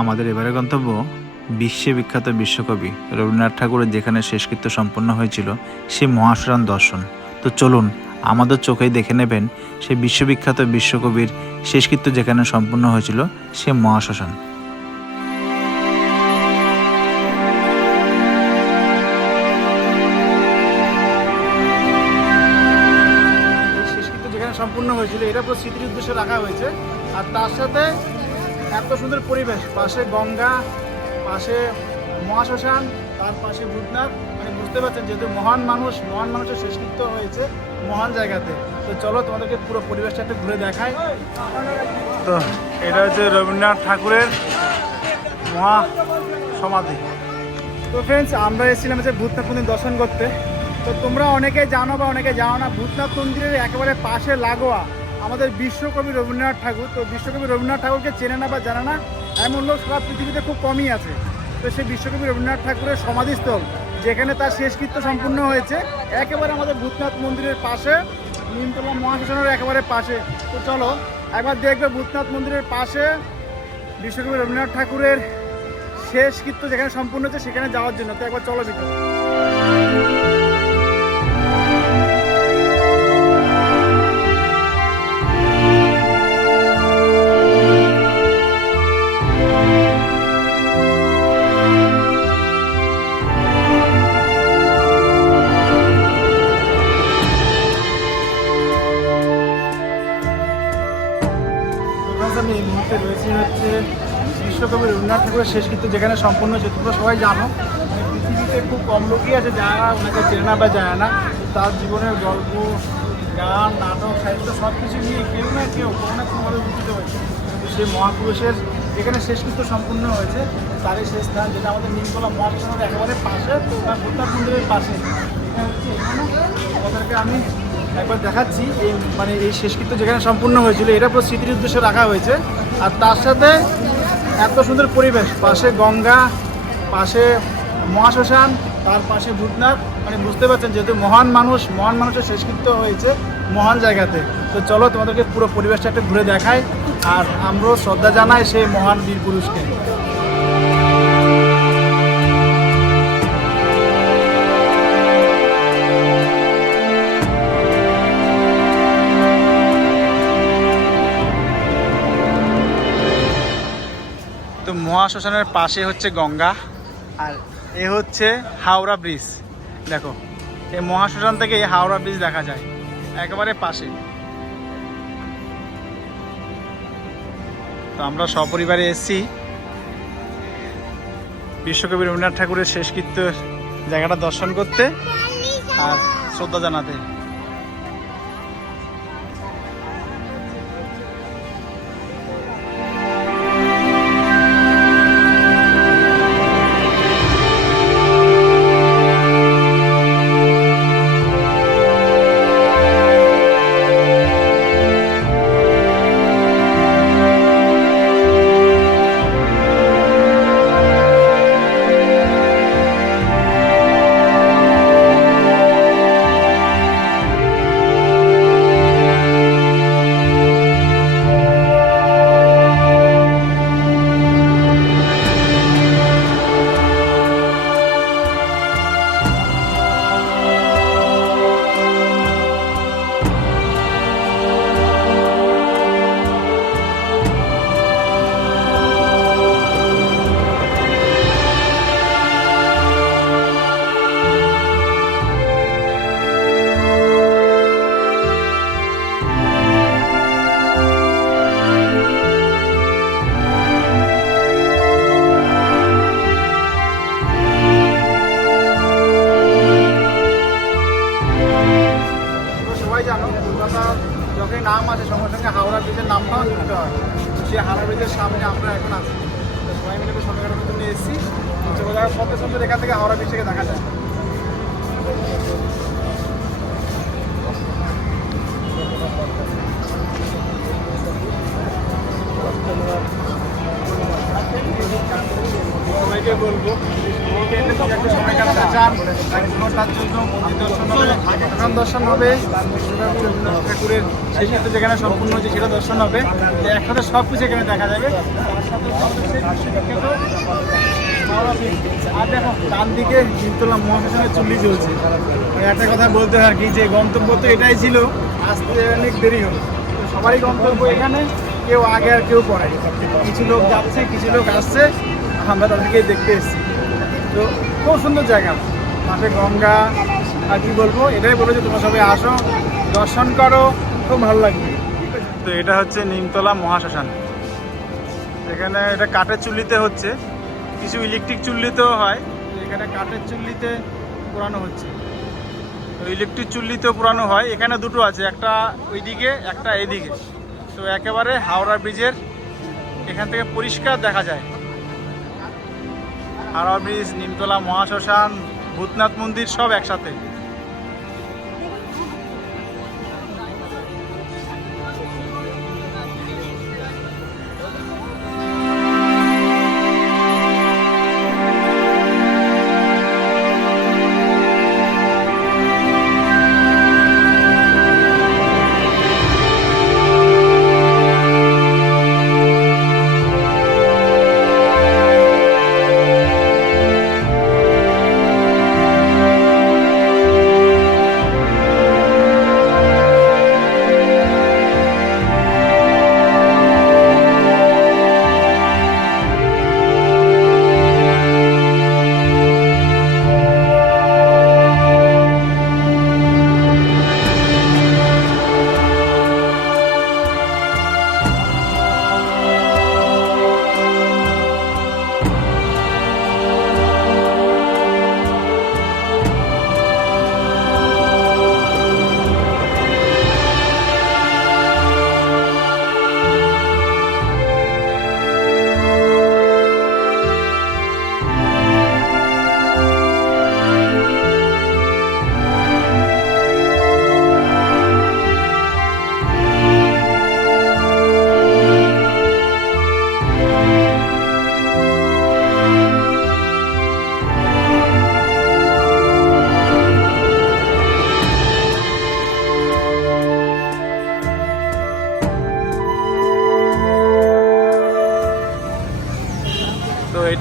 আমাদের এবারে গন্তব্য বিশ্বে বিখ্যাত বিশ্বকবি রবীন্দ্রনাথ ঠাকুরের যেখানে শেষকৃত্য সম্পন্ন হয়েছিল, সেই মহাশ্মশান দর্শন। তো চলুন, আমাদের চোখেই দেখে নেবেন সেই বিশ্ববিখ্যাত বিশ্বকবির শেষকৃত্য যেখানে সম্পন্ন হয়েছিল সে মহাশ্মশান। সম্পূর্ণ হয়েছিল, এটা পুরো স্মৃতির উদ্দেশ্যে রাখা হয়েছে। আর তার সাথে এত সুন্দর পরিবেশ। পাশে গঙ্গা, পাশে মহাশ্মশান, তার পাশে ভূতনাথ। মানে বুঝতে পারছেন, যেহেতু মহান মানুষ, মহান মানুষের শেষকৃত্য হয়েছে মহান জায়গাতে। তো চলো তোমাদেরকে পুরো পরিবেশটা একটু ঘুরে দেখাই। তো এটা হচ্ছে রবীন্দ্রনাথ ঠাকুরের মহা সমাধি। তো ফ্রেন্ডস আমরা এসেছিলাম যে ভূতনাথ মন্দির দর্শন করতে। তো তোমরা অনেকে জানো বা অনেকে জানো না, ভূতনাথ মন্দিরের একেবারে পাশে লাগোয়া আমাদের বিশ্বকবি রবীন্দ্রনাথ ঠাকুর। তো বিশ্বকবি রবীন্দ্রনাথ ঠাকুরকে চেনে না বা জানে না, এমন লোক সারা পৃথিবীতে খুব কমই আছে। তো সেই বিশ্বকবি রবীন্দ্রনাথ ঠাকুরের সমাধিস্থল, যেখানে তার শেষকৃত্য সম্পূর্ণ হয়েছে, একেবারে আমাদের ভূতনাথ মন্দিরের পাশে, নিমতলা মহাশ্মশানের একেবারে পাশে। তো চলো, একবার দেখবে ভূতনাথ মন্দিরের পাশে বিশ্বকবি রবীন্দ্রনাথ ঠাকুরের শেষ কৃত্য যেখানে সম্পূর্ণ হচ্ছে সেখানে যাওয়ার জন্য। তো একবার চলো ভিতরে। আমি এই মুহূর্তে রয়েছি হচ্ছে বিশ্বকবি রবীন্দ্রনাথ ঠাকুরের শেষকৃত্য যেখানে সম্পূর্ণ হচ্ছে তোমরা সবাই জানো পৃথিবীতে খুব কম লোকই আছে যারা ওনাকে চেনে না বা যায় না। তার জীবনের গল্প, গান, নাটক, সাহিত্য সব কিছু নিয়ে কেউ না কেউ কোনো না কোনোভাবে উদ্ভিত হয়েছে। কিন্তু সেই মহাপুরুষের যেখানে শেষকৃত্য সম্পূর্ণ হয়েছে, তারই শেষ স্থান যেটা আমাদের নিমতলা মহাশ্মশানের একেবারে পাশে ভূতনাথ মন্দিরের পাশে। এটা হচ্ছে এখানে। ওদেরকে আমি একবার দেখাচ্ছি। এই মানে এই শেষকৃত্য যেখানে সম্পূর্ণ হয়েছিল, এটা পুরো স্মৃতির উদ্দেশ্যে রাখা হয়েছে। আর তার সাথে এত সুন্দর পরিবেশ, পাশে গঙ্গা, পাশে মহাশ্মশান, তার পাশে ভূতনাথ। মানে বুঝতে পারছেন, যেহেতু মহান মানুষ, মহান মানুষের শেষকৃত্য হয়েছে মহান জায়গাতে। তো চলো তোমাদেরকে পুরো পরিবেশটা একটু ঘুরে দেখায় আর আমরাও শ্রদ্ধা জানাই সেই মহান বীর পুরুষকে। মহাশ্মশানের পাশে হচ্ছে গঙ্গা আর এ হচ্ছে হাওড়া ব্রিজ। দেখো এই মহাশ্মশান থেকে এই হাওড়া ব্রিজ দেখা যায়, একেবারে পাশে। তো আমরা সপরিবারে এসেছি। বিশ্বকবি রবীন্দ্রনাথ ঠাকুরের শেষকৃত্য জায়গাটা দর্শন করতে আর শ্রদ্ধা জানাতে। সবাই জানো কলকাতা যখনই নাম আছে সঙ্গে সঙ্গে হাওড়া ব্রিজের নামটাও শুনতে হয়। সেই হাওড়া ব্রিজের সামনে আমরা এখন আছি। তো সবাই মিলে সরকারের মধ্যে নিয়ে এসেছি। চলে পথে সুন্দর এখান থেকে হাওড়া ব্রিজ থেকে দেখা যায়। সবাইকে বলব কাটাতে চান এক ঘণ্টার জন্য মন্দির দর্শন দর্শন হবে। ঠাকুরের সেই সাথে যেখানে সম্পূর্ণ হয়েছে সেটা দর্শন হবে। একসাথে সব কিছু এখানে দেখা যাবে। তার। আর দেখো, ডান দিকে নিমতলা মহাশ্মশানের চুল্লি চলছে একটা কথা বলতে হয় কি, যে গন্তব্য তো এটাই ছিল, আসতে অনেক দেরি হলো। সবারই গন্তব্য এখানে, কেউ আগে আর কেউ পরে। কিছু লোক যাচ্ছে, কিছু লোক আসছে, আমরা তাদেরকে দেখতে এসেছি। তো খুব সুন্দর জায়গা। পাশে গঙ্গা আর কি বলব? এটাই বলব যে তোমরা সবাই আসো, দর্শন করো, খুব ভালো লাগবে। তো এটা হচ্ছে নিমতলা মহাশ্মশান। এখানে এটা কাঠের চুল্লিতে হচ্ছে। কিছু ইলেকট্রিক চুল্লিতেও হয়। এখানে কাঠের চুল্লিতে পোড়ানো হচ্ছে। ইলেকট্রিক চুল্লিতেও পোড়ানো হয়। এখানে দুটো আছে, একটা ওইদিকে, একটা এদিকে। তো একেবারে হাওড়া ব্রিজের এখান থেকে পরিষ্কার দেখা যায়। হাওড়া ব্রিজ, নিমতলা মহাশ্মশান, ভূতনাথ মন্দির সব একসাথে।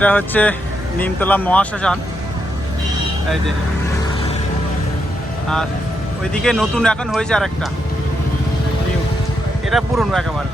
এটা হচ্ছে নিমতলা মহাশ্মশান। এই যে। আর ওইদিকে নতুন এখন হয়েছে আর একটা এটা পুরনো একেবারে।